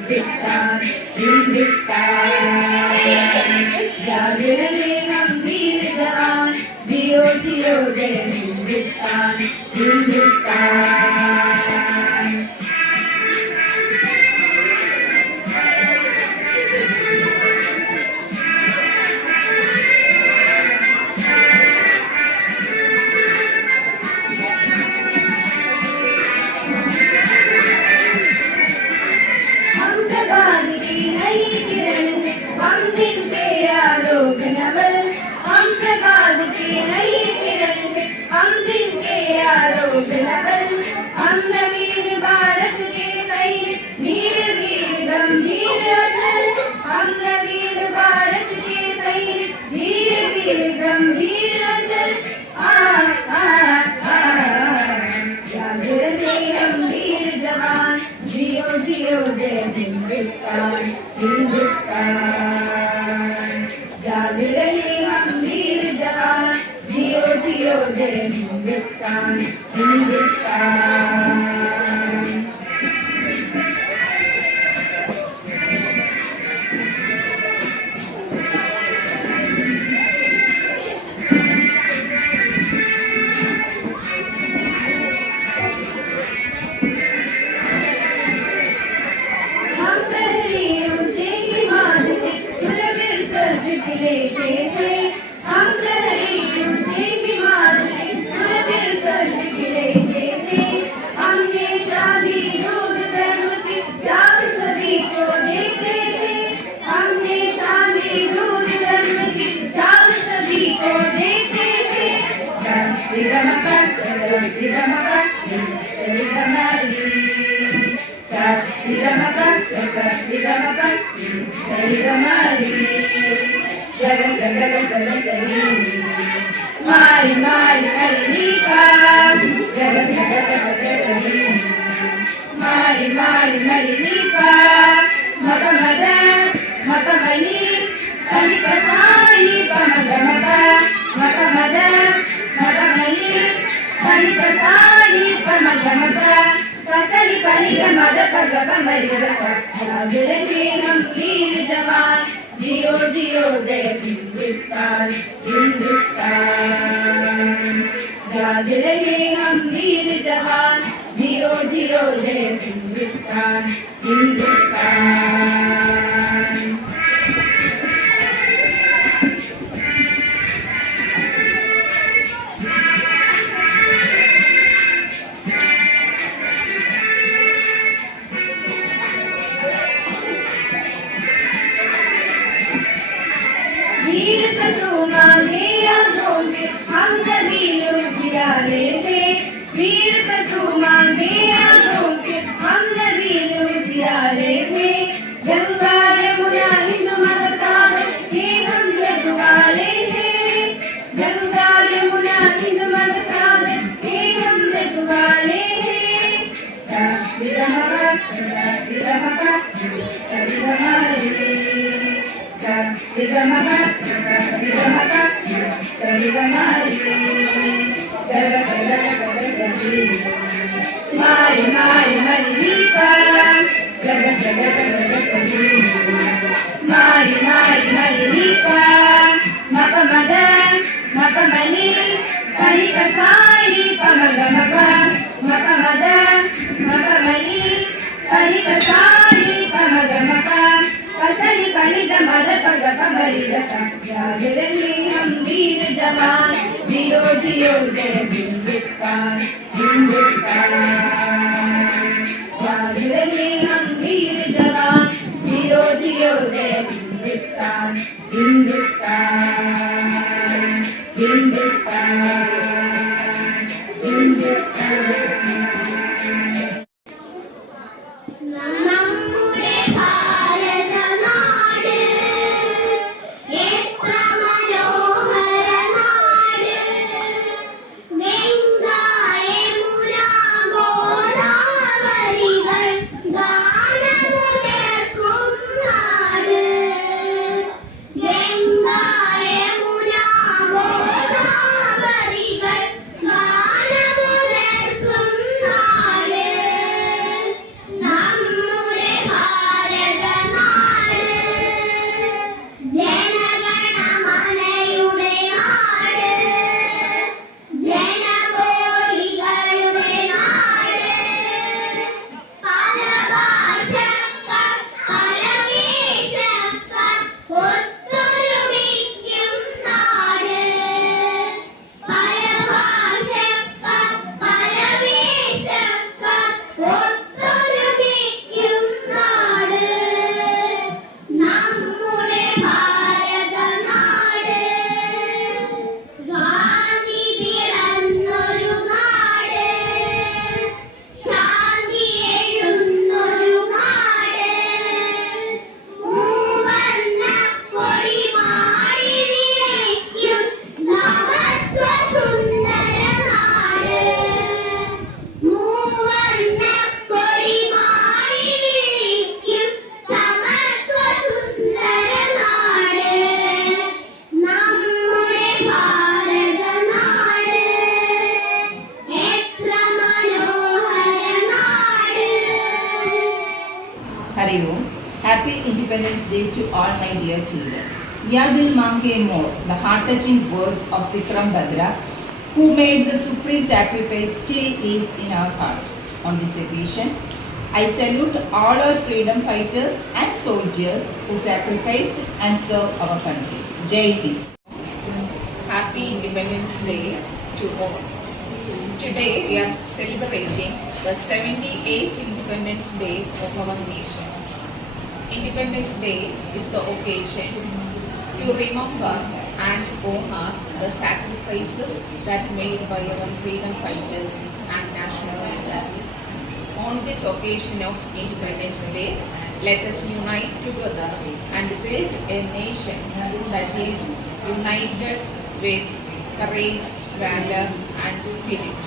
हिंदुस्तान हिंदुस्तान जागे रहे हम वीर जवान जियो जियो जय हिंदुस्तान हिंदुस्तान। हम नवीन भारत के सैनिक वीर वीर गंभीर अचल हम नवीन भारत के सैनिक वीर वीर गंभीर अचल जागे रहे हम वीर जवान जियो जियो जय हिंदुस्तान हिंदुस्तान जागे रहे हम वीर जवान जियो जियो जय हिंदुस्तान हिंदुस्तान। हम पहले ऊंचे हिमालय के सुरवीर स्वर्ग किले के थे हम पहले ऊंचे हिमालय के सुरवीर स्वर्ग किले के थे हमने शादी योग धर्म की चार सदी को देखे थे हमने शादी योग धर्म की चार सदी को देखे थे सरिगमपा सरिगमपा सरिगमरी सरिगमपा सरिगमपा सरिगमरी जग सगग सग सरी मारी मारी हरी पा जग सगग सग सरी मारी मारी मरी पा मग मद मग मनी हरि पसारी पमग मपा मग मद मग मनी हरि पसारी पमग मपा पसरी परी मद पग पमरी सा जागे रहे हम वीर जवान जियो जियो जय हिंदुस्तान हिंदुस्तान जागे रहे हम वीर जवान जियो जियो जय हिंदुस्तान हिंदुस्तान। वीर पशुमा मेरा ढोंगे हम नबी उजियारे थे वीर पशुमा मेरा ढोंगे हम नबी उजियारे थे गंगा यमुना हिंदू महासागर ये हम रखवाले थे गंगा यमुना हिंदू महासागर ये हम रखवाले थे सरिगमपा सरिगमपा सरिगमरी सरिगमपा सरिगमपा सरिगमरी गग सगग सग सरी मारी मारी मरी पा गग सगग सग सरी मारी मारी मरी पा मप मद मप मनी हरि पसारी पमग मपा मप मद मप मनी हरि पसारी पमग मपा पसरी पलिद मद पग पमरी दसा जागे रहे हम वीर जवान जियो जियो जय हिंदुस्तान हिंदुस्तान जागे रहे हम वीर जवान जियो जियो जय हिंदुस्तान हिंदुस्तान हिंदुस्तान हिंदुस्तान। നമ്മുടെ ഭാരതനാട് എത്ര മനോഹരനാട് ഗംഗാ യമുന ഗോദാവരികൾ ഗാനമുയർക്കും നാട് Ganga Happy Independence Day to all my dear children. Yad dil mange more, the heart-touching words of Vikram Bhadra, who made the supreme sacrifice, still is in our heart. On this occasion, I salute all our freedom fighters and soldiers who sacrificed and served our country. Jai Hind. Happy Independence Day to all. Today we are celebrating the 78th Independence Day of our nation. Independence Day is the occasion to remember and honor the sacrifices that made by our freedom fighters and national leaders. On this occasion of Independence Day, let us unite together and build a nation that is united with courage, valor and spirit.